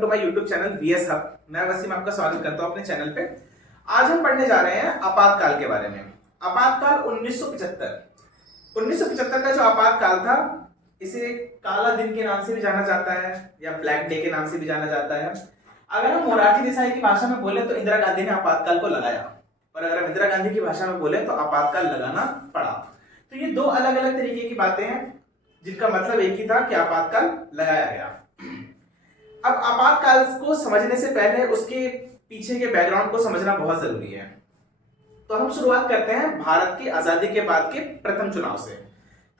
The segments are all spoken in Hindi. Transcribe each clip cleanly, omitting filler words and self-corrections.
To my YouTube channel VS hub. मैं वसीम आपका स्वागत करता हूं अपने चैनल पे। आज हम पढ़ने जा रहे हैं आपातकाल के बारे में। आपातकाल 1975 का जो आपातकाल था, इसे काला दिन के नाम से भी जाना जाता है या ब्लैक डे के नाम से भी जाना जाता है। अगर हम मोरारजी देसाई की भाषा में बोले तो इंदिरा गांधी ने आपातकाल को लगाया, और अगर हम इंदिरा गांधी की भाषा में बोले तो आपातकाल लगाना पड़ा। तो ये दो अलग अलग तरीके की बातें हैं जिनका मतलब एक ही था कि आपातकाल लगाया गया। अब आपातकाल को समझने से पहले उसके पीछे के बैकग्राउंड को समझना बहुत जरूरी है। तो हम शुरुआत करते हैं भारत की आजादी के बाद के प्रथम चुनाव से।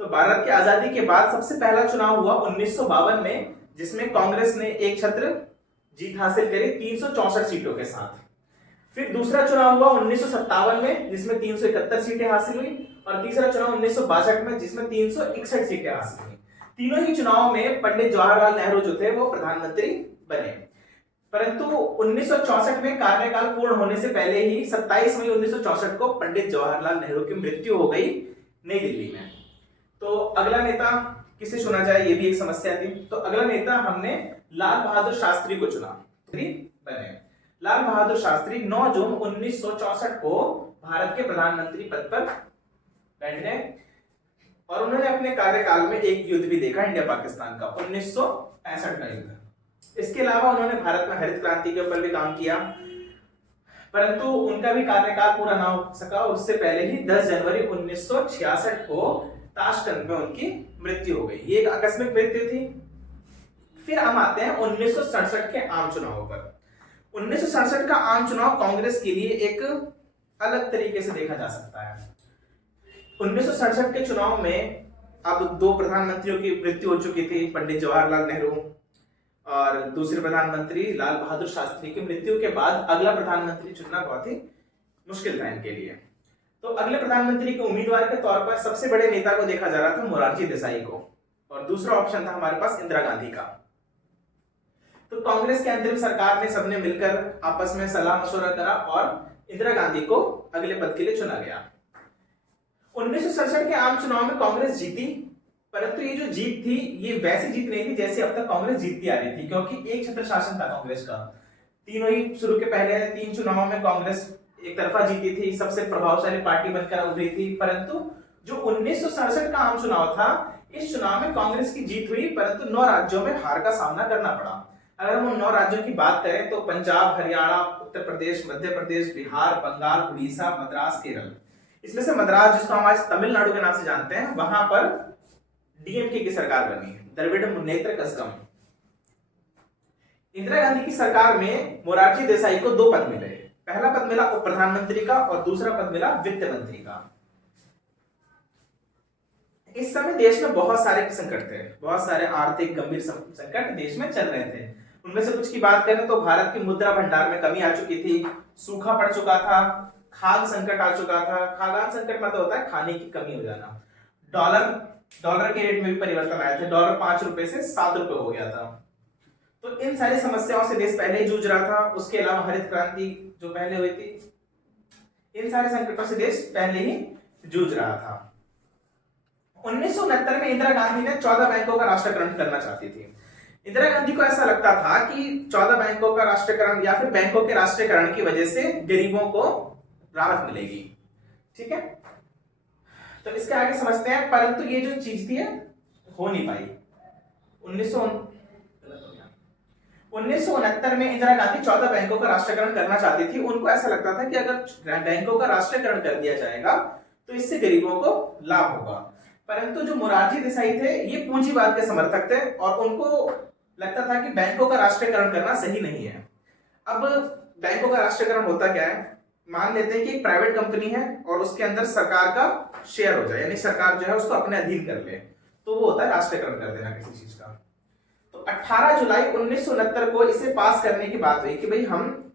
तो भारत की आजादी के बाद सबसे पहला चुनाव हुआ 1952 में, जिसमें कांग्रेस ने एक छत्र जीत हासिल करी 364 सीटों के साथ। फिर दूसरा चुनाव हुआ 1957 में, जिसमें 371 सीटें हासिल हुई, और तीसरा चुनाव 1962 में, जिसमें 361 सीटें हासिल हुई। तीनों ही चुनाव में पंडित जवाहरलाल नेहरू जो थे वो प्रधानमंत्री बने। परंतु 1964 में कार्यकाल पूर्ण होने से पहले ही 27 मई 1964 को पंडित जवाहरलाल नेहरू की मृत्यु हो गई नई दिल्ली में। तो अगला नेता किसे चुना जाए, ये भी एक समस्या थी। तो अगला नेता हमने लाल बहादुर शास्त्री को चुना, बने। लाल बहादुर शास्त्री 9 जून 1964 को भारत के प्रधानमंत्री पद पर बैठ गए, और उन्होंने अपने कार्यकाल में एक युद्ध भी देखा, इंडिया पाकिस्तान का 1965 का युद्ध। इसके अलावा उन्होंने भारत में हरित क्रांति के ऊपर भी काम किया, परंतु उनका भी कार्यकाल पूरा ना हो सका। उससे पहले ही 10 जनवरी 1966 को ताशकंद में उनकी मृत्यु हो गई। ये एक आकस्मिक मृत्यु थी। फिर हम आते हैं 1967 के आम चुनावों पर। 1967 का आम चुनाव कांग्रेस के लिए एक अलग तरीके से देखा जा सकता है। 1967 के चुनाव में अब दो प्रधानमंत्रियों की मृत्यु हो चुकी थी, पंडित जवाहरलाल नेहरू और दूसरे प्रधानमंत्री लाल बहादुर शास्त्री की मृत्यु के बाद अगला प्रधानमंत्री चुनना बहुत ही मुश्किल था इनके लिए। तो अगले प्रधानमंत्री के उम्मीदवार के तौर पर सबसे बड़े नेता को देखा जा रहा था मोरारजी देसाई को, और दूसरा ऑप्शन था हमारे पास इंदिरा गांधी का। तो कांग्रेस के अंतरिम सरकार ने सबने मिलकर आपस में सलाह मशवरा करा और इंदिरा गांधी को अगले पद के लिए चुना गया। 1967 के आम चुनाव में कांग्रेस जीती, परंतु ये जो जीत थी ये वैसी जीत नहीं थी जैसे अब तक कांग्रेस जीतती आ रही थी, क्योंकि एक छत्र शासन था कांग्रेस का। तीनों ही शुरू के पहले 3 चुनावों में कांग्रेस एक तरफा जीती थी, सबसे प्रभावशाली पार्टी बनकर उभरी थी। परंतु जो 1967 का आम चुनाव था, इस चुनाव में कांग्रेस की जीत हुई, परंतु 9 राज्यों में हार का सामना करना पड़ा। अगर हम उन 9 राज्यों की बात करें तो पंजाब, हरियाणा, उत्तर प्रदेश, मध्य प्रदेश, बिहार, बंगाल, उड़ीसा, मद्रास, केरल। इसमें से मद्रास, जिसको हम आज तमिलनाडु के नाम से जानते हैं, वहां पर डीएमके की सरकार बनी, द्रविड़ मुन्नेत्र कज़गम। इंदिरा गांधी की सरकार में मोरारजी देसाई को 2 पद मिले। पहला पद मिला उप प्रधानमंत्री का और दूसरा पद मिला वित्त मंत्री का। इस समय देश में बहुत सारे संकट थे, बहुत सारे आर्थिक गंभीर संकट देश में चल रहे थे। उनमें से कुछ की बात करें तो भारत की मुद्रा भंडार में कमी आ चुकी थी, सूखा पड़ चुका था, खाद्य संकट आ चुका था। खाद्यान्न संकट मतलब होता है खाने की कमी हो जाना। डॉलर के रेट में भी परिवर्तन आए थे, डॉलर 5 रुपए से 7 रुपए हो गया था। तो इन सारी समस्याओं से देश पहले ही जूझ रहा था। उसके अलावा हरित क्रांति जो पहले हुई थी, इन सारे संकटों से देश पहले ही जूझ रहा था। 1969 में इंदिरा गांधी ने 14 बैंकों का राष्ट्रीयकरण करना चाहती थी। इंदिरा गांधी को ऐसा लगता था कि 14 बैंकों का राष्ट्रीयकरण या फिर बैंकों के राष्ट्रीयकरण की वजह से गरीबों को राहत मिलेगी। ठीक है, तो इसके आगे समझते हैं। परंतु ये जो चीज थी हो नहीं पाई। 1969 में इंदिरा गांधी 14 बैंकों का राष्ट्रीयकरण करना चाहती थी। उनको ऐसा लगता था कि अगर बैंकों का राष्ट्रीयकरण कर दिया जाएगा तो इससे गरीबों को लाभ होगा। परंतु जो मोरारजी देसाई थे ये पूंजीवाद के समर्थक थे, और उनको लगता था कि बैंकों का राष्ट्रीयकरण करना सही नहीं है। अब बैंकों का राष्ट्रीयकरण होता क्या है, मान लेते हैं कि एक प्राइवेट कंपनी है और उसके अंदर सरकार का शेयर हो जाए, यानी सरकार जो है उसको अपने अधीन कर ले, तो वो होता है राष्ट्रीयकरण कर देना किसी चीज का। तो 18 जुलाई 1969 को इसे पास करने की बात हुई कि भाई हम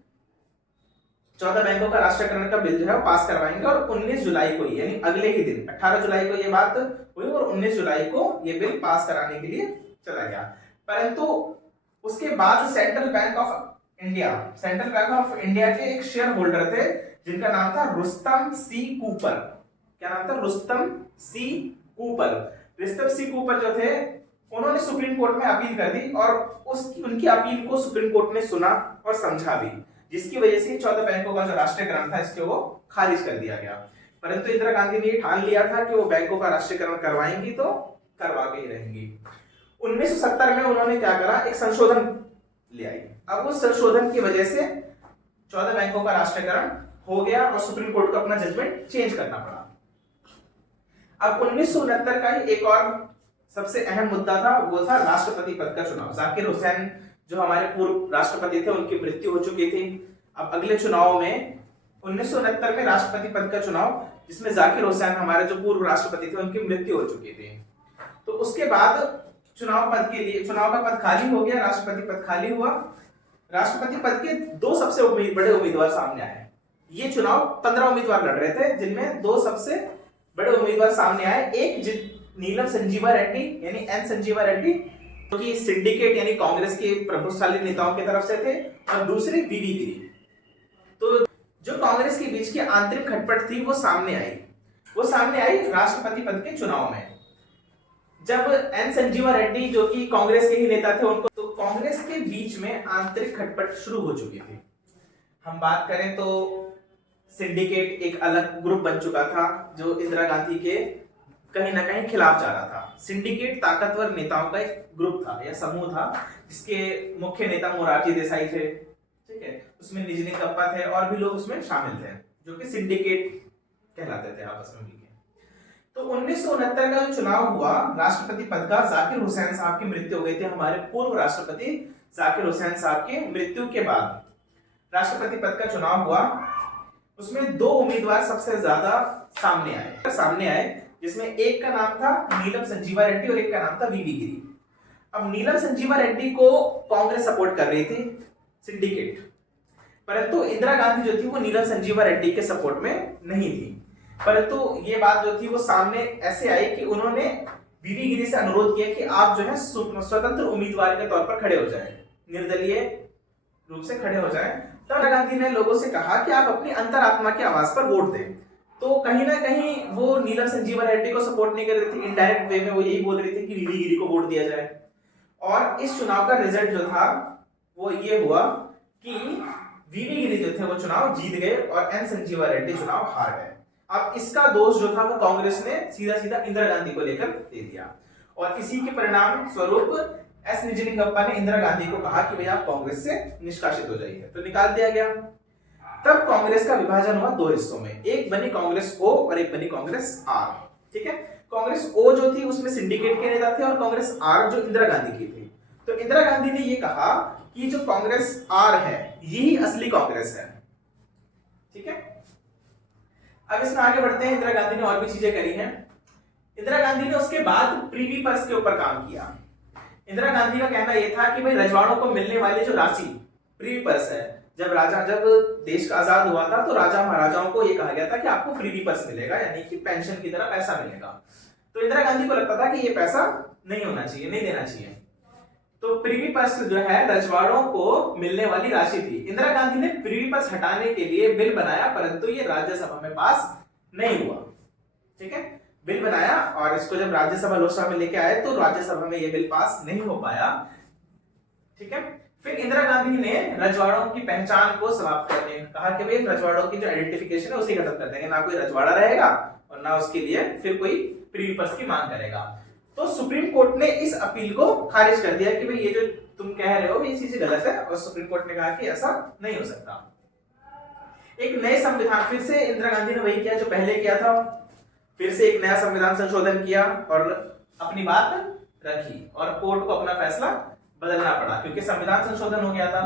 14 बैंकों का राष्ट्रीयकरण का बिल जो है वो पास करवाएंगे, और 19 जुलाई को यानी अगले ही दिन 18 जुलाई को ये बात हुई और 19 जुलाई को ये बिल पास कराने के लिए चला गया। परंतु उसके बाद सेंट्रल बैंक ऑफ इंडिया के एक शेयर होल्डर थे जिनका नाम था रुस्तम सी कूपर। क्या नाम था? रुस्तम सी कूपर। रुस्तम सी कूपर जो थे उन्होंने सुप्रीम कोर्ट में अपील कर दी और उनकी अपील को सुप्रीम कोर्ट ने सुना और समझा भी, जिसकी वजह से 14 बैंकों का जो राष्ट्रीयकरण था इसको वो खारिज कर दिया गया। परंतु इंदिरा गांधी ने ठान लिया था कि वो बैंकों का राष्ट्रीयकरण करवाएंगी तो करवा के ही रहेंगी। 1970 में उन्होंने क्या करा, एक संशोधन ले आई। अब उस संशोधन की वजह से 14 बैंकों का राष्ट्रीयकरण हो गया और सुप्रीम कोर्ट को अपना जजमेंट चेंज करना पड़ा। अब 1969 का ही एक और सबसे अहम मुद्दा था, वो था राष्ट्रपति पद का चुनाव। जाकिर हुसैन जो हमारे पूर्व राष्ट्रपति थे उनकी मृत्यु हो चुकी थी। अब अगले चुनाव में 1969 में राष्ट्रपति पद का चुनाव, जिसमें जाकिर हुसैन हमारे जो पूर्व राष्ट्रपति थे उनकी मृत्यु हो चुकी थी। तो उसके बाद चुनाव का पद खाली हो गया, राष्ट्रपति पद खाली हुआ। राष्ट्रपति पद के दो सबसे बड़े उम्मीदवार सामने आए। ये चुनाव 15 उम्मीदवार लड़ रहे थे, जिनमें दो सबसे बड़े उम्मीदवार सामने आए। एक नीलम संजीवा रेड्डी यानी एन संजीवा रेड्डी, जो कि सिंडिकेट यानी कांग्रेस के प्रभावशाली नेताओं की तरफ से थे, और दूसरे वीवी गिरी। तो जो कांग्रेस के बीच की आंतरिक खटपट थी वो सामने आई राष्ट्रपति पद के चुनाव में। जब एन संजीवा रेड्डी जो कि कांग्रेस के ही नेता थे, उनको तो कांग्रेस के बीच में आंतरिक खटपट शुरू हो चुकी थी। हम बात करें तो सिंडिकेट एक अलग ग्रुप बन चुका था जो इंदिरा गांधी के कहीं ना कहीं खिलाफ जा रहा था। सिंडिकेट ताकतवर नेताओं का एक ग्रुप था या समूह था, जिसके मुख्य नेता मोरारजी देसाई थे, ठीक है, उसमें निजनी कप्पा थे और भी लोग उसमें शामिल थे, जो कि सिंडिकेट कहलाते थे आपस में मिलकर। तो 1969 का जो चुनाव हुआ राष्ट्रपति पद का, जाकिर हुसैन साहब की मृत्यु हो गई थी। हमारे पूर्व राष्ट्रपति जाकिर हुसैन साहब की मृत्यु के बाद राष्ट्रपति पद का चुनाव हुआ। उसमें दो उम्मीदवार सबसे ज्यादा सामने आए, जिसमें एक का नाम था नीलम संजीवा रेड्डी और एक का नाम था वीवी गिरी। अब नीलम संजीवा रेड्डी को कांग्रेस सपोर्ट कर रही थी, सिंडिकेट, परंतु इंदिरा गांधी जो थी वो नीलम संजीवा रेड्डी के सपोर्ट में नहीं थी। परंतु ये बात जो थी वो सामने ऐसे आई कि उन्होंने वीवी गिरी से अनुरोध किया कि आप जो है स्वतंत्र उम्मीदवार के तौर पर खड़े हो जाएं, निर्दलीय रूप से खड़े हो जाएं। तब इंदिरा गांधी ने लोगों से कहा कि आप अपनी अंतरात्मा की आवाज पर वोट दें। तो कहीं ना कहीं वो नीलम संजीवा रेड्डी को सपोर्ट नहीं कर रही थी, इनडायरेक्ट वे में वो यही बोल रही थी कि वीवी गिरी को वोट दिया जाए। और इस चुनाव का रिजल्ट जो था वो ये हुआ कि वीवी गिरी जो थे वो चुनाव जीत गए और एन संजीवा रेड्डी चुनाव हार गए। अब इसका दोष जो था वो कांग्रेस ने सीधा सीधा इंदिरा गांधी को लेकर दे दिया और इसी के परिणाम स्वरूप एस निजलिंगप्पा ने इंदिरा गांधी को कहा कि भैया आप कांग्रेस से निष्कासित हो जाइए, तो निकाल दिया गया। तब कांग्रेस का विभाजन हुआ दो हिस्सों में, एक बनी कांग्रेस ओ और एक बनी कांग्रेस आर। ठीक है, कांग्रेस ओ जो थी उसमें सिंडिकेट के नेता थे और कांग्रेस आर जो इंदिरा गांधी की थी। तो इंदिरा गांधी ने ये कहा कि जो कांग्रेस आर है यही असली कांग्रेस है। ठीक है, अब इसमें आगे बढ़ते हैं। इंदिरा गांधी ने और भी चीजें करी हैं। इंदिरा गांधी ने उसके बाद प्रीवी पर्स के ऊपर काम किया। इंदिरा गांधी का कहना यह था कि भाई रजवाड़ों को मिलने वाली जो राशि प्रीवी पर्स है, जब देश आजाद हुआ था तो राजा महाराजाओं को यह कहा गया था कि आपको प्रीवी पर्स मिलेगा, यानी कि पेंशन की तरह पैसा मिलेगा। तो इंदिरा गांधी को लगता था कि ये पैसा नहीं होना चाहिए, नहीं देना चाहिए। तो प्रीवी पर्स जो है रजवाड़ों को मिलने वाली राशि थी। इंदिरा गांधी ने प्रीवी पर्स हटाने के लिए बिल बनाया, परंतु ये राज्यसभा में पास नहीं हुआ। ठीक है, बिल बनाया और इसको जब राज्यसभा लोकसभा में लेके आए तो राज्यसभा में ये बिल पास नहीं हो पाया। ठीक है, फिर इंदिरा गांधी ने रजवाड़ों की पहचान को समाप्त करने कहा कि भाई रजवाड़ों की जो आइडेंटिफिकेशन है उसे खत्म कर देंगे, ना कोई रजवाड़ा रहेगा और ना उसके लिए फिर कोई प्रीवी पर्स की मांग करेगा। तो सुप्रीम कोर्ट ने इस अपील को खारिज कर दिया कि भाई ये जो तुम कह रहे हो ये चीज गलत है, और सुप्रीम कोर्ट ने कहा कि ऐसा नहीं हो सकता। एक नए संविधान, फिर से इंदिरा गांधी ने वही किया जो पहले किया था, फिर से एक नया संविधान संशोधन किया और अपनी बात रखी और कोर्ट को अपना फैसला बदलना पड़ा क्योंकि संविधान संशोधन हो गया था।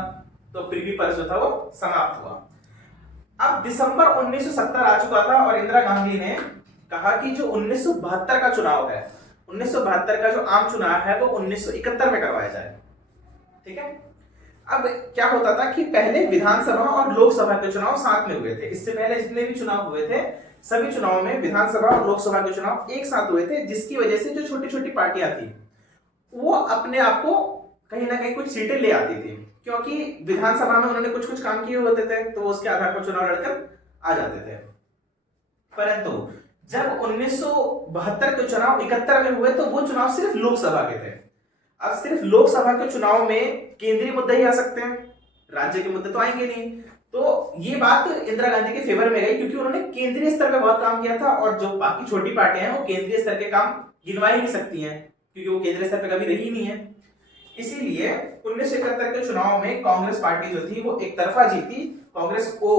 तो प्रीवी पर्स जो था वो समाप्त हुआ। अब दिसंबर 1970 आ चुका था और इंदिरा गांधी ने कहा कि जो 1972 का चुनाव है, 1972 का जो आम चुनाव है वो 1971 में करवाया जाए। ठीक है, अब क्या होता था कि पहले विधानसभा और लोकसभा के चुनाव साथ में हुए थे। इससे पहले जितने भी चुनाव हुए थे सभी चुनाव में विधानसभा और लोकसभा के चुनाव एक साथ हुए थे, जिसकी वजह से जो छोटी छोटी पार्टियां थी वो अपने आप को कहीं ना कहीं कुछ सीटें ले आती थी, क्योंकि विधानसभा में उन्होंने कुछ कुछ काम किए होते थे तो उसके आधार पर चुनाव लड़कर आ जाते थे। परंतु जब 1972 के चुनाव 71 में हुए तो वो चुनाव सिर्फ लोकसभा के थे। अब सिर्फ लोकसभा के चुनाव में केंद्रीय मुद्दे ही आ सकते हैं, राज्य के मुद्दे तो आएंगे नहीं। तो ये बात इंदिरा गांधी के फेवर में गई, क्योंकि उन्होंने केंद्रीय स्तर पर बहुत काम किया था, और जो बाकी छोटी पार्टियां हैं वो केंद्रीय स्तर के काम गिनवा ही नहीं सकती हैं, क्योंकि वो केंद्रीय स्तर पर कभी रही नहीं है। इसीलिए 1971 के चुनाव में कांग्रेस पार्टी जो थी वो एक तरफा जीती। कांग्रेस को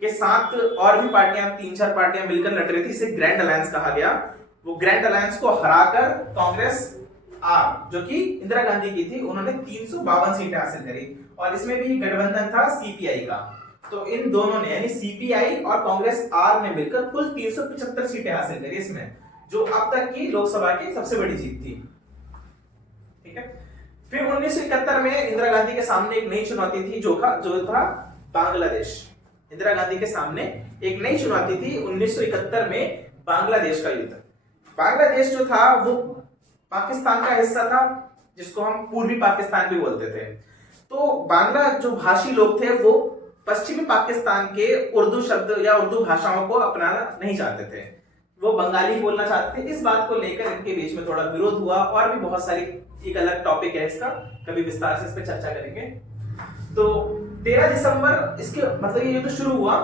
के साथ और भी पार्टियां, 3-4 पार्टियां मिलकर लड़ रही थी, इसे ग्रैंड अलायंस कहा गया। वो ग्रैंड अलायंस को हराकर कांग्रेस आर, जो कि इंदिरा गांधी की थी, उन्होंने 352 सीटें हासिल करी, और इसमें भी गठबंधन था सीपीआई का। तो इन दोनों ने, यानी सीपीआई और कांग्रेस आर ने मिलकर कुल 375 सीटें हासिल करी इसमें, जो अब तक की लोकसभा की सबसे बड़ी जीत थी। ठीक है। फिर 1971 में इंदिरा गांधी के सामने एक नई चुनौती थी, जो था बांग्लादेश। इंदिरा गांधी के सामने एक नई चुनौती थी 1971 में, बांग्लादेश का युद्ध। बांग्लादेश जो था वो पाकिस्तान का हिस्सा था, जिसको हम पूर्वी पाकिस्तान भी बोलते थे। तो बांग्ला जो भाषी लोग थे वो पश्चिमी पाकिस्तान के उर्दू शब्द या उर्दू भाषाओं को अपनाना नहीं चाहते थे, वो बंगाली बोलना चाहते थे। इस बात को लेकर इनके बीच में थोड़ा विरोध हुआ, और भी बहुत सारी, एक अलग टॉपिक है इसका, कभी विस्तार से इस पर चर्चा करेंगे। तो 13 दिसंबर इसके मतलब ये युद्ध शुरू हुआ,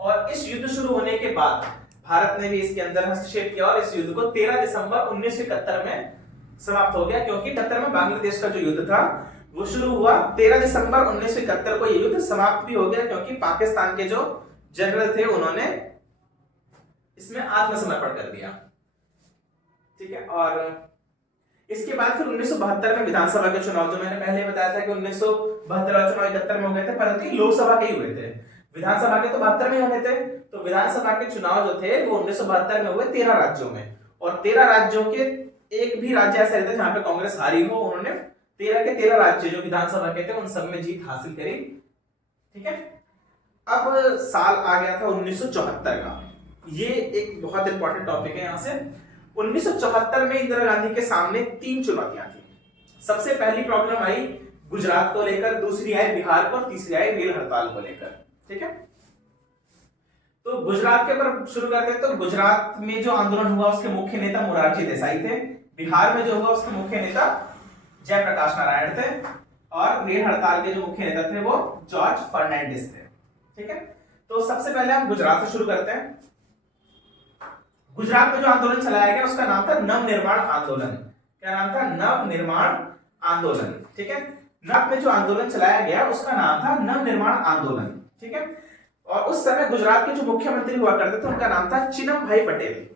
और इस युद्ध शुरू होने के बाद भारत ने भी इसके अंदर हस्तक्षेप किया, और इस युद्ध को 13 दिसंबर 1971 में समाप्त हो गया, क्योंकि 71 में बांग्लादेश का जो युद्ध था वो शुरू हुआ। 13 दिसंबर 1971 को ये युद्ध समाप्त भी हो गया, क्योंकि पाकिस्तान के जो जनरल थे उन्होंने इसमें आत्मसमर्पण कर दिया। ठीक है। और इसके बाद फिर 1972 में विधानसभा के चुनाव, जो मैंने पहले बताया था कि 1972 वाले चुनाव 71 में हो गए थे, परंतु लोकसभा के ही हुए थे, विधानसभा के तो 72 में हुए थे। तो विधानसभा के चुनाव जो थे वो 1972 में हुए 13 राज्यों में, और 13 राज्यों के एक भी राज्य ऐसा रहता जहां पे कांग्रेस हारी हो, उन्होंने 13 के 13 राज्य जो विधानसभा के थे उन सब में जीत हासिल करी। ठीक है। अब साल आ गया था 1974 का, ये एक बहुत इंपॉर्टेंट टॉपिक है। यहां से 1974 में इंदिरा गांधी के सामने 3 चुनौतियां थी। सबसे पहली प्रॉब्लम आई गुजरात को लेकर, दूसरी आई बिहार को, तीसरी आई रेल हड़ताल को लेकर। ठीक है। तो गुजरात के ऊपर शुरू करते हैं। तो गुजरात में जो आंदोलन हुआ उसके मुख्य नेता मोरारजी देसाई थे। बिहार में जो हुआ उसके मुख्य नेता जयप्रकाश नारायण थे, और रेल हड़ताल के जो मुख्य नेता थे वो जॉर्ज फर्नांडिस थे। ठीक है। तो सबसे पहले हम गुजरात से शुरू करते हैं। गुजरात में जो आंदोलन चलाया गया उसका नाम था नवनिर्माण आंदोलन। क्या नाम था? नवनिर्माण आंदोलन। ठीक है। गुजरात में जो आंदोलन चलाया गया उसका नाम था नवनिर्माण आंदोलन। ठीक है। और उस समय गुजरात के जो मुख्यमंत्री हुआ करते थे उनका नाम था चिन्नमभाई पटेल।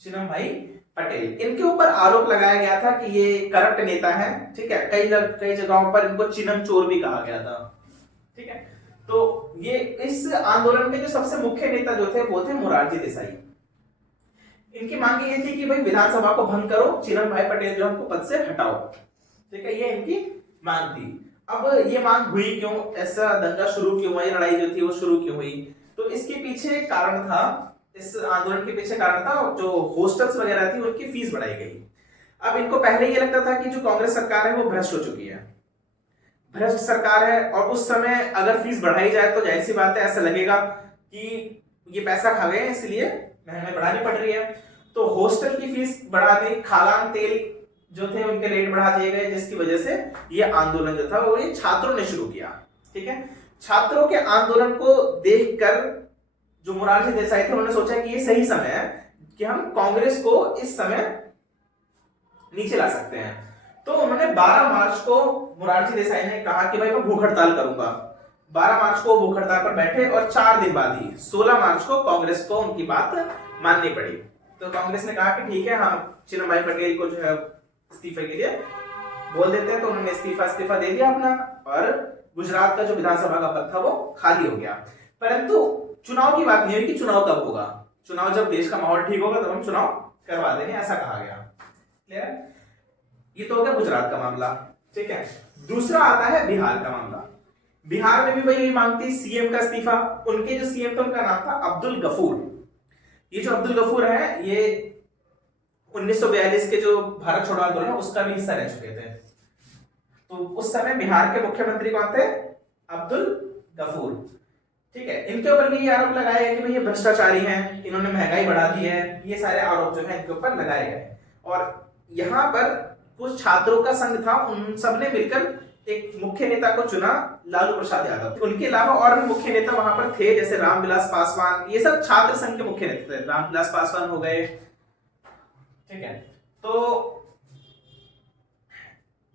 चिन्नमभाई पटेल। इनके ऊपर आरोप लगाया गया था कि ये करप्ट नेता है। ठीक है। कई जगहों पर इनको चिन्नम चोर भी कहा गया था। ठीक है। तो ये इस आंदोलन के जो सबसे मुख्य नेता जो थे वो थे मोरारजी देसाई। इनकी मांग ये थी कि भाई विधानसभा को भंग करो, चिन्नमभाई पटेल जो उनको पद से हटाओ। ठीक है। ये इनकी मांग थी। अब ये मांग हुई क्यों, ऐसा दंगा शुरू क्यों हुआ, ये लड़ाई जो थी वो शुरू क्यों हुई? तो इसके पीछे कारण था, इस आंदोलन के पीछे कारण था जो हॉस्टल्स वगैरह थी उनकी फीस बढ़ाई गई। अब इनको पहले ये लगता था कि जो कांग्रेस सरकार है वो भ्रष्ट हो चुकी है, भ्रष्ट सरकार है, और उस समय अगर फीस बढ़ाई जाए तो जाहिर सी बात है ऐसा लगेगा कि ये पैसा खा गए, इसलिए महंगाई बढ़ानी पड़ रही है। तो हॉस्टल की फीस बढ़ा दी, खाद्यान्न तेल जो थे उनके रेट बढ़ा दिए गए, जिसकी वजह से ये आंदोलन जो था वो ये छात्रों ने शुरू किया। ठीक है। छात्रों के आंदोलन को देखकर जो मोरारजी देसाई थे उन्होंने सोचा कि ये सही समय है कि हम कांग्रेस को इस समय नीचे ला सकते हैं। तो उन्होंने 12 मार्च को मोरारजी देसाई ने कहा कि भाई मैं भूख हड़ताल करूंगा। 12 मार्च को भूख हड़ताल पर बैठे, और 4 दिन बाद ही 16 मार्च को कांग्रेस को उनकी बात माननी पड़ी। तो कांग्रेस ने कहा कि ठीक है, हम चिन्नमभाई पटेल को जो है इस्तीफे के लिए बोल देते हैं। तो उन्होंने इस्तीफा दे दिया अपना, और गुजरात का जो विधानसभा का पद था वो खाली हो गया। परंतु चुनाव की बात नहीं हुई कि चुनाव कब होगा, चुनाव जब देश का माहौल ठीक होगा तब हम चुनाव करवा देंगे, ऐसा कहा गया। क्लियर? ये तो हो गया गुजरात का मामला। ठीक है। दूसरा आता है बिहार का मामला। बिहार में भी वही मांग थी, सीएम का इस्तीफा। उनके जो सीएम थे उनका नाम था अब्दुल गफूर। ये जो अब्दुल गफूर है ये 1942 के जो भारत छोड़ो आंदोलन है उसका भी हिस्सा रह चुके थे। तो उस समय बिहार के मुख्यमंत्री कौन थे? अब्दुल गफूर। ठीक है। इनके ऊपर भी ये आरोप लगाए गए कि भाई ये भ्रष्टाचारी हैं, इन्होंने महंगाई बढ़ा दी है, ये सारे आरोप जो है इनके ऊपर लगाए गए। और यहाँ पर कुछ छात्रों का संघ था, उन सबने मिलकर एक मुख्य नेता को चुना, लालू प्रसाद यादव। उनके अलावा और भी मुख्य नेता वहां पर थे, जैसे रामविलास पासवान, ये सब छात्र संघ के मुख्य नेता थे। रामविलास पासवान हो गए, ठीक है। तो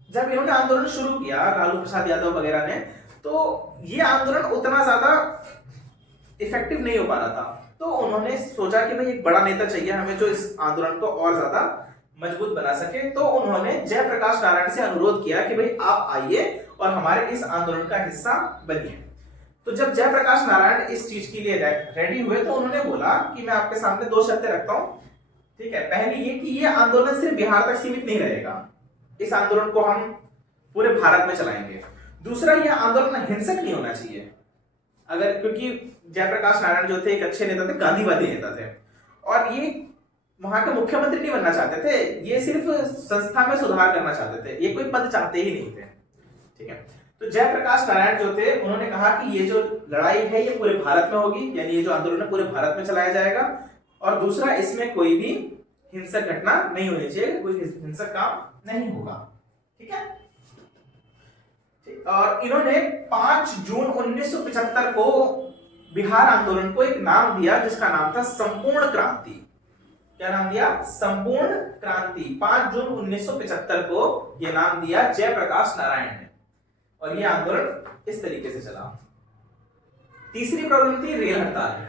जब इन्होंने आंदोलन शुरू किया, लालू प्रसाद यादव वगैरह ने, तो ये आंदोलन उतना ज्यादा इफेक्टिव नहीं हो पा रहा था। तो उन्होंने सोचा कि भाई एक बड़ा नेता चाहिए हमें जो इस आंदोलन को और ज्यादा मजबूत बना सके। तो उन्होंने जयप्रकाश नारायण से अनुरोध किया कि भाई आप आइए और हमारे इस आंदोलन का हिस्सा बनिए। तो जब जयप्रकाश नारायण इस चीज के लिए रेडी हुए तो उन्होंने बोला कि मैं आपके सामने दो शर्तें रखता हूं, ठीक है। पहली ये कि ये आंदोलन सिर्फ बिहार तक सीमित नहीं रहेगा, इस आंदोलन को हम पूरे भारत में चलाएंगे। दूसरा, यह आंदोलन हिंसक नहीं होना चाहिए। अगर, क्योंकि जयप्रकाश नारायण जो थे एक अच्छे नेता थे, गांधीवादी नेता थे, और ये वहां के मुख्यमंत्री नहीं बनना चाहते थे, ये सिर्फ संस्था में सुधार करना चाहते थे, ये कोई पद चाहते ही नहीं थे, ठीक है। तो जयप्रकाश नारायण जो थे उन्होंने कहा कि ये जो लड़ाई है ये पूरे भारत में होगी, यानी ये जो आंदोलन है पूरे भारत में चलाया जाएगा, और दूसरा इसमें कोई भी हिंसक घटना नहीं होनी चाहिए, कोई हिंसक काम नहीं होगा, ठीक है। और इन्होंने 5 जून 1975 को बिहार आंदोलन को एक नाम दिया जिसका नाम था संपूर्ण क्रांति। क्या नाम दिया? संपूर्ण क्रांति। 5 जून 1975 को यह नाम दिया जयप्रकाश नारायण ने, और यह आंदोलन इस तरीके से चला। तीसरी प्रॉब्लम थी रेल हड़ताल।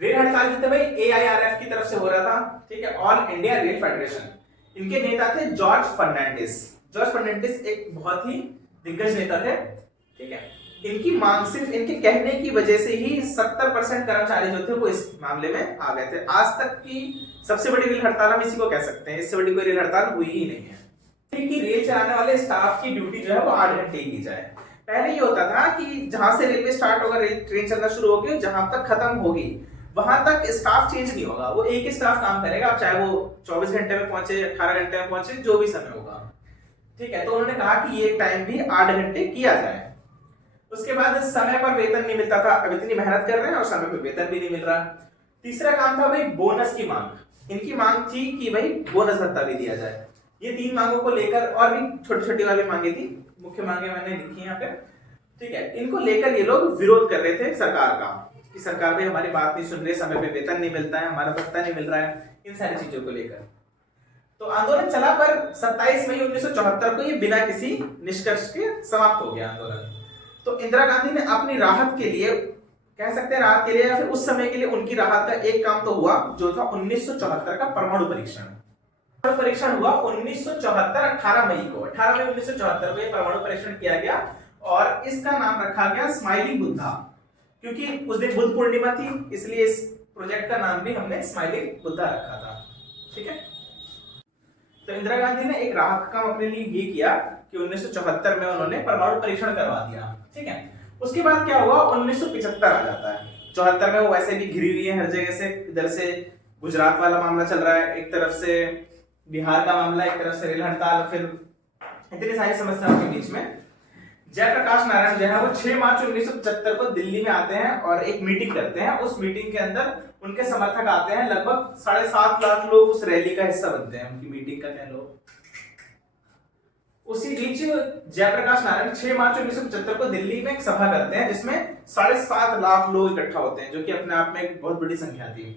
रेल हड़ताल जो थे भाई AIRF की तरफ से हो रहा था, ठीक है, ऑल इंडिया रेल फेडरेशन। इनके नेता थे जॉर्ज फर्नांडिस। जॉर्ज फर्नांडिस एक बहुत ही दिग्गज नेता थे, ठीक है। इनकी मांग, सिर्फ इनके कहने की वजह से ही 70% कर्मचारी जो थे वो इस मामले में आ गए थे। आज तक की सबसे बड़ी रेल हड़ताल हम इसी को कह सकते हैं, इससे बड़ी कोई रेल हड़ताल हुई ही नहीं है। कि रेल चलाने वाले स्टाफ की ड्यूटी जो है वो 8 घंटे की जाए। पहले ये होता था कि जहां से रेलवे स्टार्ट होगा, ट्रेन चलना शुरू होगी, जहां तक खत्म होगी वहां तक स्टाफ चेंज नहीं होगा, वो एक ही स्टाफ काम करेगा, अब चाहे वो 24 घंटे में पहुंचे, 18 घंटे में पहुंचे, जो भी समय होगा, ठीक है। तो उन्होंने कहा कि ये टाइम भी 8 घंटे किया जाए। उसके बाद समय पर वेतन नहीं मिलता था, अब इतनी मेहनत कर रहे हैं और समय पर वेतन भी नहीं मिल रहा। तीसरा काम था भाई बोनस की मांग। इनकी मांग थी कि भाई बोनस भत्ता भी दिया जाए। ये 3 मांगों को लेकर, और भी छोटी छोटी वाली मांगे थी, मुख्य मांगे मैंने लिखी है यहाँ पे, ठीक है। इनको लेकर ये लोग विरोध कर रहे थे सरकार का, कि सरकार भी हमारी बात नहीं सुन रही, समय पे वेतन नहीं मिलता है, हमारा भत्ता नहीं मिल रहा है, इन सारी चीजों को लेकर। तो आंदोलन चला, पर 27 मई 1974 को ये बिना किसी निष्कर्ष के समाप्त हो गया आंदोलन। तो इंदिरा गांधी ने अपनी राहत के लिए, कह सकते हैं राहत के लिए या फिर उस समय के लिए उनकी राहत का एक काम तो हुआ, जो था 1974 का परमाणु परीक्षण। परीक्षण हुआ 1974 18 मई को। 18 मई 1974 को परमाणु परीक्षण किया गया, और इसका नाम रखा गया स्माइलिंग बुद्धा, क्योंकि उस दिन बुद्ध पूर्णिमा थी, इसलिए इस प्रोजेक्ट का नाम भी हमने स्माइलिंग बुद्धा रखा था, ठीक है। तो इंदिरा गांधी ने एक राहत काम अपने लिए ये किया कि 1974 में उन्होंने परमाणु परीक्षण करवा दिया, ठीक है। उसके बाद क्या हुआ, 1975 आ जाता है। 74 में वो वैसे भी घिरी हुई है हर जगह से, इधर से गुजरात वाला मामला चल रहा है, एक तरफ से बिहार का मामला, एक तरफ से रेल हड़ताल, फिर इतनी सारी समस्याओं के बीच में जयप्रकाश नारायण जो है वो 6 मार्च 1975 को दिल्ली में आते हैं और एक मीटिंग करते हैं। उस मीटिंग के अंदर उनके समर्थक आते हैं, लगभग 7.5 लाख लोग उस रैली का हिस्सा बनते हैं, उनकी मीटिंग का कह लो। उसी बीच जयप्रकाश नारायण 6 मार्च 1975 को दिल्ली में एक सभा करते हैं, जिसमें 7.5 लाख लोग इकट्ठा होते हैं, जो कि अपने आप में एक बहुत बड़ी संख्या थी।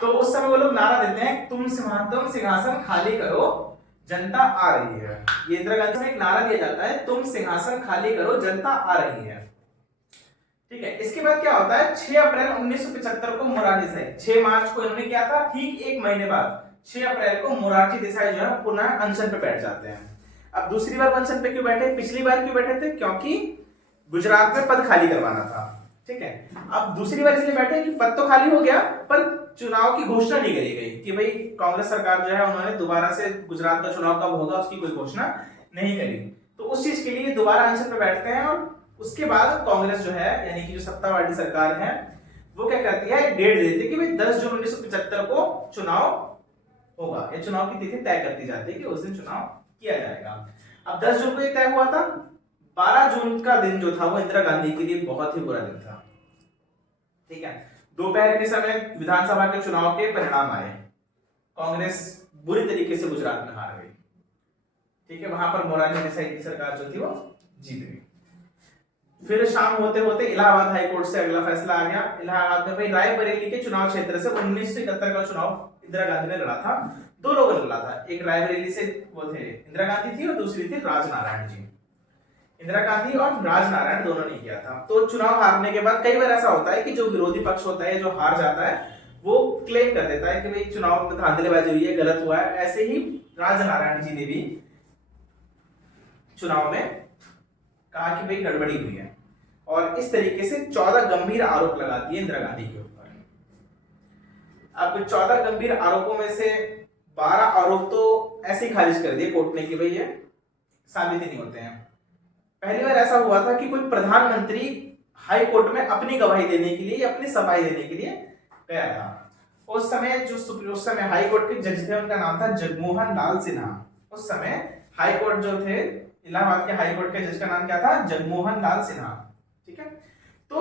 तो उस समय वो लोग नारा देते हैं, तुम सिंहासन खाली करो, जनता आ रही है। ये इंदिरा गांधी में एक नारा दिया जाता है, तुम सिंहासन खाली करो, जनता आ रही है, ठीक है। इसके बाद क्या होता है, 6 अप्रैल 1975 को मोरारजी देसाई, 6 मार्च को इन्होंने किया था, ठीक एक महीने बाद 6 अप्रैल को मोरारजी देसाई जो है पुनः अनशन पे बैठ जाते हैं। अब दूसरी बार अनशन पे क्यों बैठे, पिछली बार क्यों बैठे थे, क्योंकि गुजरात में पद खाली करवाना था, ठीक है। अब दूसरी बार इसलिए बैठे कि पद तो खाली हो गया, पर चुनाव की घोषणा नहीं करी गई कि भाई कांग्रेस सरकार जो है उन्होंने दोबारा से गुजरात का चुनाव कब होगा उसकी कोई घोषणा नहीं करी। तो उस चीज के लिए दोबारा अनशन पे बैठते हैं, और उसके बाद कांग्रेस जो है, यानी कि जो सत्तावादी सरकार है, वो क्या करती है, एक डेट देती है कि भाई 10 जून 1975 को चुनाव होगा। ये चुनाव की तिथि तय करती जाती है कि उस दिन चुनाव किया जाएगा। अब 10 जून को ये तय हुआ था, 12 जून का दिन जो था वो इंदिरा गांधी के लिए बहुत ही बुरा दिन था, ठीक है। दोपहर के समय विधानसभा के चुनाव के परिणाम आए, कांग्रेस बुरी तरीके से गुजरात में हार गई, ठीक है, वहां पर मोरारजी देसाई की सरकार जो थी वो जीत गई। फिर शाम होते होते इलाहाबाद हाई कोर्ट से अगला फैसला आ गया। इलाहाबाद में भाई रायबरेली के चुनाव क्षेत्र से 1971 का चुनाव इंदिरा गांधी ने लड़ा था। दो लोगों ने लड़ा था, एक रायबरेली से वो थे इंदिरा गांधी थी और दूसरी थी राजनारायण जी। इंदिरा गांधी और राजनारायण दोनों ने किया था। तो चुनाव हारने के बाद कई बार ऐसा होता है कि जो विरोधी पक्ष होता है, जो हार जाता है, वो क्लेम कर देता है कि भाई चुनाव में धांधलीबाजी हुई है, गलत हुआ है। ऐसे ही राजनारायण जी ने भी चुनाव में कहा कि भाई गड़बड़ी हुई है और इस तरीके से 14 गंभीर आरोप लगा दिए इंदिरा गांधी के ऊपर। अब 14 गंभीर आरोपों में से 12 आरोप तो ऐसे ही खारिज कर दिए कोर्ट ने कि भाई ये साबित ही नहीं होते हैं। पहली बार ऐसा हुआ था कि कोई प्रधानमंत्री हाई कोर्ट में अपनी गवाही देने के लिए, अपनी सफाई देने के लिए गया था। उस समय हाई कोर्ट के जज थे, उनका नाम था जगमोहन लाल सिन्हा। उस समय हाई कोर्ट जो थे, इलाहाबाद के हाई कोर्ट के जज का नाम क्या था? जगमोहन लाल सिन्हा। ठीक है, तो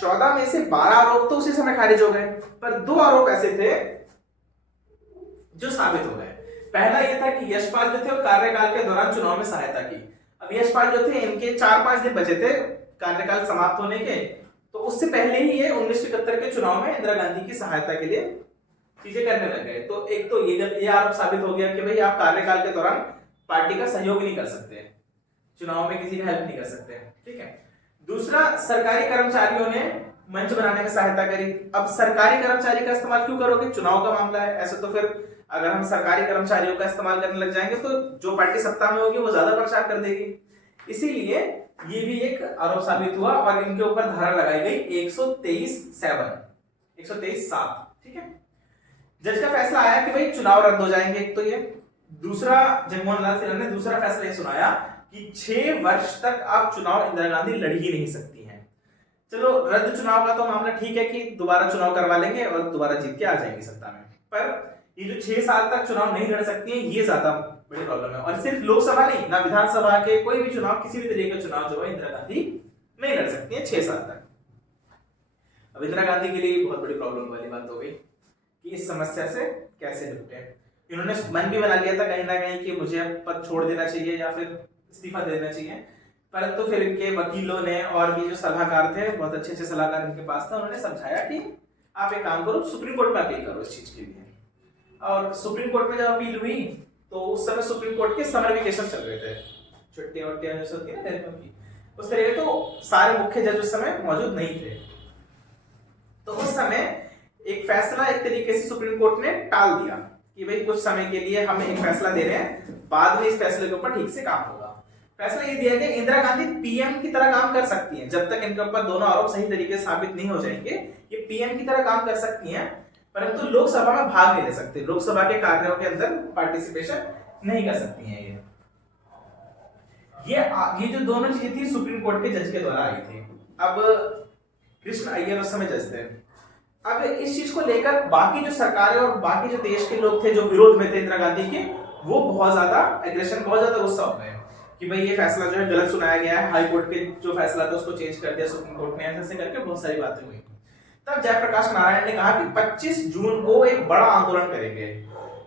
14 में से 12 आरोप तो उसी समय खारिज हो गए, पर 2 आरोप ऐसे थे जो साबित हो गए। पहला यह था कि यशपाल जो थे वो कार्यकाल के दौरान चुनाव में सहायता की। अब यशपाल जो थे, इनके 4-5 दिन बचे थे कार्यकाल समाप्त होने के, तो उससे पहले ही ये 1971 के चुनाव में इंदिरा गांधी की सहायता के लिए चीजें करने लग गए। तो एक तो ये आरोप साबित हो गया कि भाई आप कार्यकाल के दौरान पार्टी का सहयोग नहीं कर सकते, चुनाव में किसी की हेल्प नहीं कर सकते। ठीक है, दूसरा, सरकारी कर्मचारियों ने मंच बनाने में सहायता करी। अब सरकारी कर्मचारी का इस्तेमाल क्यों करोगे? चुनाव का मामला है। ऐसे तो फिर अगर हम सरकारी कर्मचारियों का इस्तेमाल करने लग जाएंगे तो जो पार्टी सत्ता में होगी वो ज्यादा प्रचार कर देगी। इसीलिए ये भी एक आरोप साबित हुआ और इनके ऊपर धारा लगाई गई 123(7). ठीक है, जज का फैसला आया कि भाई चुनाव रद्द हो जाएंगे। एक तो ये, दूसरा, जगमोहन लाल सिन्हा ने दूसरा फैसला ये सुनाया कि 6 वर्ष तक आप चुनाव इंदिरा गांधी लड़ ही नहीं सकती हैं। चलो, रद्द चुनाव का तो मामला ठीक है कि दोबारा चुनाव करवा लेंगे और दोबारा जीत के आ जाएंगी सत्ता में, पर ये जो 6 साल तक चुनाव नहीं लड़ सकती है, ये ज्यादा बड़ी प्रॉब्लम है। और सिर्फ लोकसभा नहीं, ना विधानसभा के कोई भी चुनाव, किसी भी तरीके का चुनाव जो है इंदिरा गांधी नहीं लड़ सकती है 6 साल तक। अब इंदिरा गांधी के लिए बहुत बड़ी प्रॉब्लम वाली बात हो गई कि इस समस्या से कैसे निपटे। इन्होंने मन भी बना लिया था कहीं ना कहीं कि मुझे पद छोड़ देना चाहिए या फिर इस्तीफा देना चाहिए, परंतु फिर इनके वकीलों ने और भी जो सलाहकार थे, बहुत अच्छे अच्छे सलाहकार इनके पास था, उन्होंने समझाया कि आप एक काम करो, सुप्रीम कोर्ट में अपील करो इस चीज के लिए। और सुप्रीम कोर्ट में जब अपील हुई तो उस समय सुप्रीम कोर्ट के समर वेकेशन चल रहे थे, छुट्टियां वट्टियां जो होती है ना गर्मियों की, उस तरीके तो सारे मुख्य जज उस समय मौजूद नहीं थे। तो उस समय एक फैसला एक तरीके से सुप्रीम कोर्ट ने टाल दिया कि भाई कुछ समय के लिए हम एक फैसला दे रहे हैं, बाद में इस फैसले के ऊपर ठीक से काम होगा। फैसला ये दिया गया इंदिरा गांधी पीएम की तरह काम कर सकती हैं, जब तक इनके ऊपर दोनों आरोप सही तरीके से साबित नहीं हो जाएंगे, ये पीएम की तरह काम कर सकती हैं, परंतु लोकसभा में भाग नहीं ले सकते, लोकसभा के कार्यों के अंदर पार्टिसिपेशन नहीं कर सकती हैं। ये जो दोनों चीजें थी सुप्रीम कोर्ट के जज के द्वारा आई थी। अब कृष्ण अय्यर उस समय जज थे। अब इस चीज को लेकर बाकी जो सरकारें और बाकी जो देश के लोग थे जो विरोध में थे इंदिरा गांधी के, वो बहुत ज्यादा एग्रेशन, बहुत ज्यादा गुस्सा हो गए कि भाई ये फैसला जो है गलत सुनाया गया है, हाई कोर्ट के जो फैसला था उसको चेंज कर दिया सुप्रीम कोर्ट ने, ऐसे करके बहुत सारी बातें हुई। तब जयप्रकाश नारायण ने कहा कि 25 जून को एक बड़ा आंदोलन करेंगे।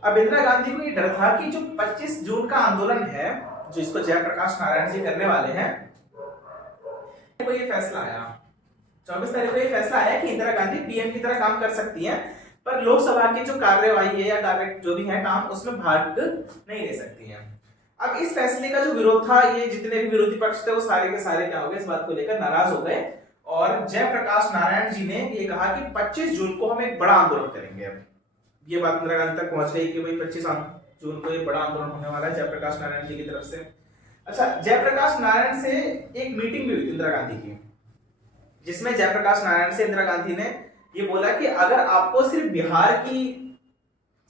अब इंदिरा गांधी को ये डर था कि जो 25 जून का आंदोलन है, जो इसको जयप्रकाश नारायण जी करने वाले हैं, तो ये फैसला आया 24 तारीख को, ये फैसला आया कि इंदिरा गांधी पीएम की तरह काम कर सकती हैं, पर लोकसभा की जो कार्यवाही है या कार्य जो भी है काम, उसमें भाग नहीं ले सकती हैं। अब इस फैसले का जो विरोध था, ये जितने भी विरोधी पक्ष थे वो सारे के सारे क्या हो गए, इस बात को लेकर नाराज हो गए और जयप्रकाश नारायण जी ने ये कहा कि 25 जून को हम एक बड़ा आंदोलन करेंगे। ये बात इंदिरा गांधी तक पहुंच गई कि भाई 25 जून को एक बड़ा आंदोलन होने वाला है जयप्रकाश नारायण जी की तरफ से। अच्छा, जयप्रकाश नारायण से एक मीटिंग भी हुई इंदिरा गांधी की, जिसमें जयप्रकाश नारायण से इंदिरा गांधी ने ये बोला कि अगर आपको सिर्फ बिहार की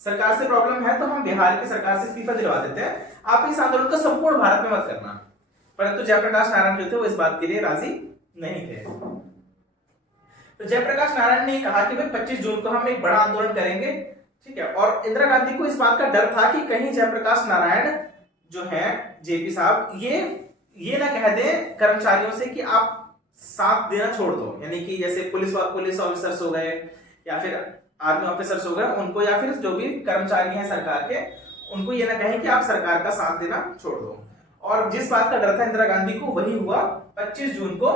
सरकार से प्रॉब्लम है तो हम बिहार की सरकार से इस्तीफा दिलवा देते हैं, आप इस आंदोलन को संपूर्ण भारत में मत करना। परंतु जयप्रकाश नारायण जो थे वो इस बात के लिए राजी नहीं थे। तो जयप्रकाश नारायण ने कहा कि भाई 25 जून को हम एक बड़ा आंदोलन करेंगे, ठीक है। और इंदिरा गांधी को इस बात का डर था कि कहीं जयप्रकाश नारायण जो है जेपी साहब ये ना कह दे कर्मचारियों से कि आप साथ देना छोड़ दो, यानी कि जैसे पुलिस ऑफिसर्स हो गए या फिर आर्मी ऑफिसर्स हो गए उनको, या फिर जो भी कर्मचारी हैं सरकार के, उनको ये ना कहें कि आप सरकार का साथ देना छोड़ दो। और जिस बात का डर था इंदिरा गांधी को वही हुआ। 25 जून को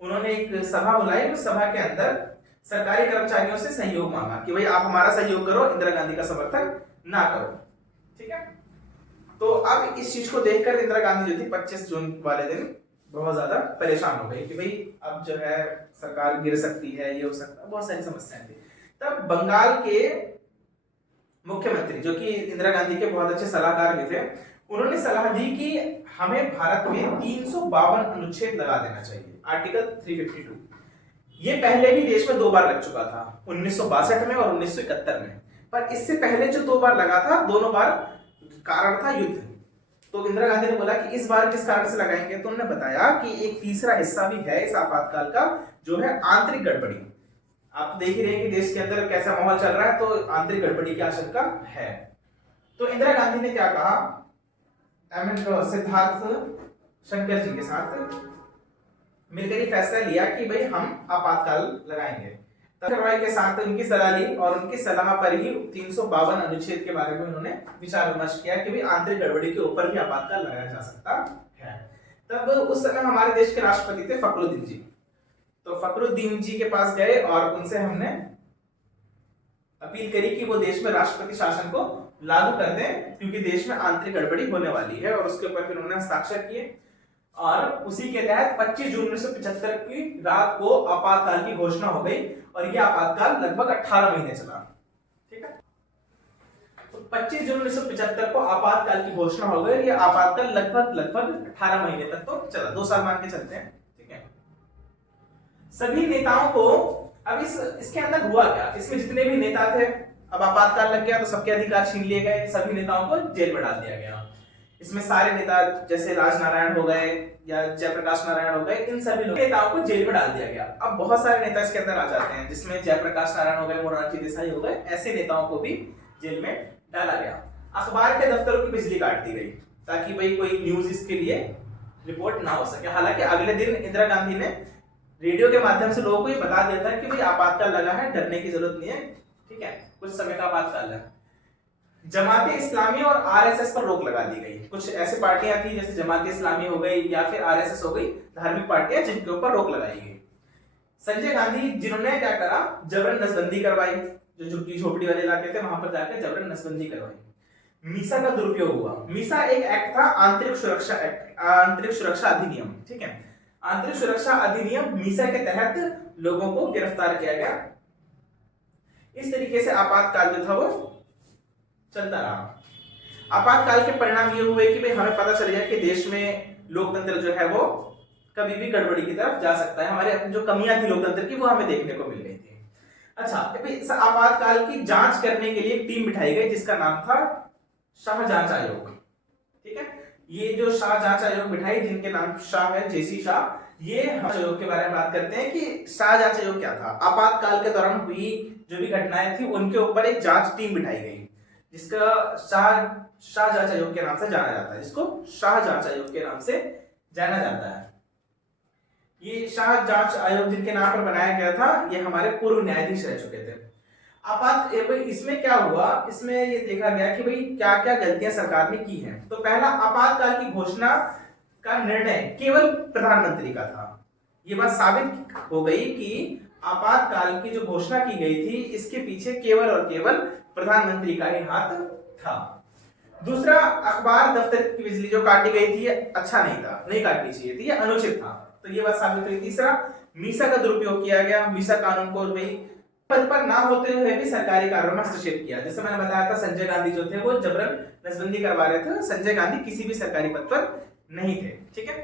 उन्होंने एक सभा बुलाई, उस सभा के अंदर सरकारी कर्मचारियों से सहयोग मांगा कि भाई आप हमारा सहयोग करो, इंदिरा गांधी का समर्थन ना करो। ठीक है, तो अब इस चीज को देखकर इंदिरा गांधी जो थी 25 जून वाले दिन बहुत ज्यादा परेशान हो गई कि भाई अब जो है सरकार गिर सकती है, ये हो सकता है, बहुत सारी समस्याएं थी। तब बंगाल के मुख्यमंत्री जो कि इंदिरा गांधी के बहुत अच्छे सलाहकार भी थे, उन्होंने सलाह दी कि हमें भारत में 352 अनुच्छेद लगा देना चाहिए, आर्टिकल 352। ये पहले भी देश में 2 बार लग चुका था, 1962 में और 1971 में। पर इससे पहले जो 2 बार लगा था, दोनों बार कारण था युद्ध। तो इंदिरा गांधी ने बोला कि इस बार किस कारण से लगाएंगे, तो उन्होंने बताया कि एक तीसरा हिस्सा भी है इस आपातकाल का, जो है आंतरिक गड़बड़ी। आप देख ही रहे हैं कि देश के अंदर कैसा माहौल चल रहा है, तो आंतरिक गड़बड़ी की आशंका है। तो इंदिरा गांधी ने क्या कहा, सिद्धार्थ शंकर जी के साथ मिलकर ये फैसला लिया कि भाई हम आपातकाल लगाएंगे। रॉय के साथ उनकी सलाह ली और उनकी सलाह पर ही 352 अनुच्छेद के बारे में उन्होंने विचार विमर्श किया कि भाई आंतरिक गड़बड़ी के ऊपर भी आपातकाल लगाया जा सकता है। तब उस समय हमारे देश के राष्ट्रपति थे फखरुद्दीन जी। तो फखरुद्दीन जी के पास गए और उनसे हमने अपील करी कि वो देश में राष्ट्रपति शासन को लागू कर दें, क्योंकि देश में आंतरिक गड़बड़ी होने वाली है। और उसके ऊपर फिर उन्होंने हस्ताक्षर किए और उसी के तहत 25 जून 1975 की रात को आपातकाल की घोषणा हो गई और यह आपातकाल लगभग 18 महीने चला। ठीक है, तो 25 जून 1975 को आपातकाल की घोषणा हो गई। यह आपातकाल लगभग 18 महीने तक तो चला, 2 साल मान के चलते हैं। ठीक है, सभी नेताओं को अब इसके अंदर हुआ क्या, इसमें जितने भी नेता थे, अब आपातकाल लग गया तो सबके अधिकार छीन लिए गए, सभी नेताओं को जेल में डाल दिया गया। इसमें सारे नेता जैसे राजनारायण हो गए या जयप्रकाश नारायण हो गए, इन सभी नेताओं को जेल में डाल दिया गया। अब बहुत सारे नेता इसके अंदर आ जाते हैं, जिसमें जयप्रकाश नारायण हो गए, मोरारजी देसाई हो गए, ऐसे नेताओं को भी जेल में डाला गया। अखबार के दफ्तरों की बिजली काट दी गई ताकि भाई कोई न्यूज इसके लिए रिपोर्ट ना हो सके। हालांकि अगले दिन इंदिरा गांधी ने रेडियो के माध्यम से लोगों को ये बता दिया था कि भाई आपातकाल लगा है, डरने की जरूरत नहीं है। ठीक है, कुछ समय का आपातकाल है। जमाते इस्लामी और आरएसएस पर रोक लगा दी गई। कुछ ऐसी पार्टियां थी जैसे जमाते इस्लामी हो गई या फिर आरएसएस हो गई, धार्मिक पार्टियां, जिनके ऊपर रोक लगाई गई। संजय गांधी जिन्होंने क्या करा, जबरन नसबंदी करवाई, जो झुग्गी झोपड़ी वाले इलाके थे वहां पर जाकर जबरन नसबंदी करवाई। मीसा का दुरुपयोग हुआ। मीसा एक एक्ट था, आंतरिक सुरक्षा एक्ट, आंतरिक सुरक्षा अधिनियम। ठीक है, आंतरिक सुरक्षा अधिनियम मीसा के तहत लोगों को गिरफ्तार किया गया। इस तरीके से आपातकाल जो था वो चलता रहा। आपातकाल के परिणाम ये हुए कि भाई हमें पता चल गया कि देश में लोकतंत्र जो है वो कभी भी गड़बड़ी की तरफ जा सकता है। हमारे अपनी जो कमियां थी लोकतंत्र की वो हमें देखने को मिल गई थी। अच्छा, आपातकाल की जांच करने के लिए एक टीम बिठाई गई जिसका नाम था शाह जांच आयोग। ठीक है, ये जो शाह जांच आयोग बिठाई, जिनके नाम शाह है, जेसी शाह, ये आयोग के बारे में बात करते हैं कि शाह जांच आयोग क्या था। आपातकाल के दौरान हुई जो भी घटनाएं थी उनके ऊपर एक जांच टीम बिठाई गई जिसका शाह जांच आयोग के नाम से जाना जाता है, जिसको शाह जांच आयोग के नाम से जाना जाता है। ये शाह जांच आयोग जिनके नाम पर बनाया गया था, ये हमारे पूर्व न्यायाधीश रह चुके थे। इसमें क्या हुआ, इसमें ये देखा गया कि भाई क्या क्या गलतियां सरकार ने की हैं। तो पहला, आपातकाल की घोषणा का निर्णय केवल प्रधानमंत्री का था। ये बात साबित हो गई कि आपातकाल की जो घोषणा की गई थी इसके पीछे केवल और केवल प्रधानमंत्री का ही हाथ था। दूसरा, अखबार दफ्तर की बिजली जो काटी गई थी अच्छा नहीं था, नहीं काटनी चाहिए थी, ये अनुचित था, तो ये बात साबित हुई। तीसरा, मीसा का दुरुपयोग किया गया। मीसा कानून को भाई पद पर ना होते हुए भी सरकारी कार्यों में हस्तक्षेप किया। जैसे मैंने बताया था, संजय गांधी जो थे वो जबरन नसबंदी करवा रहे थे, संजय गांधी किसी भी सरकारी पद पर नहीं थे। ठीक है,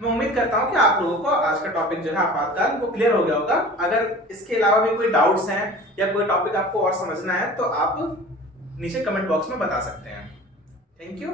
मैं उम्मीद करता हूं कि आप लोगों को आज का टॉपिक जो है आपातकाल वो क्लियर हो गया होगा। अगर इसके अलावा भी कोई डाउट्स हैं या कोई टॉपिक आपको और समझना है तो आप नीचे कमेंट बॉक्स में बता सकते हैं। Thank you.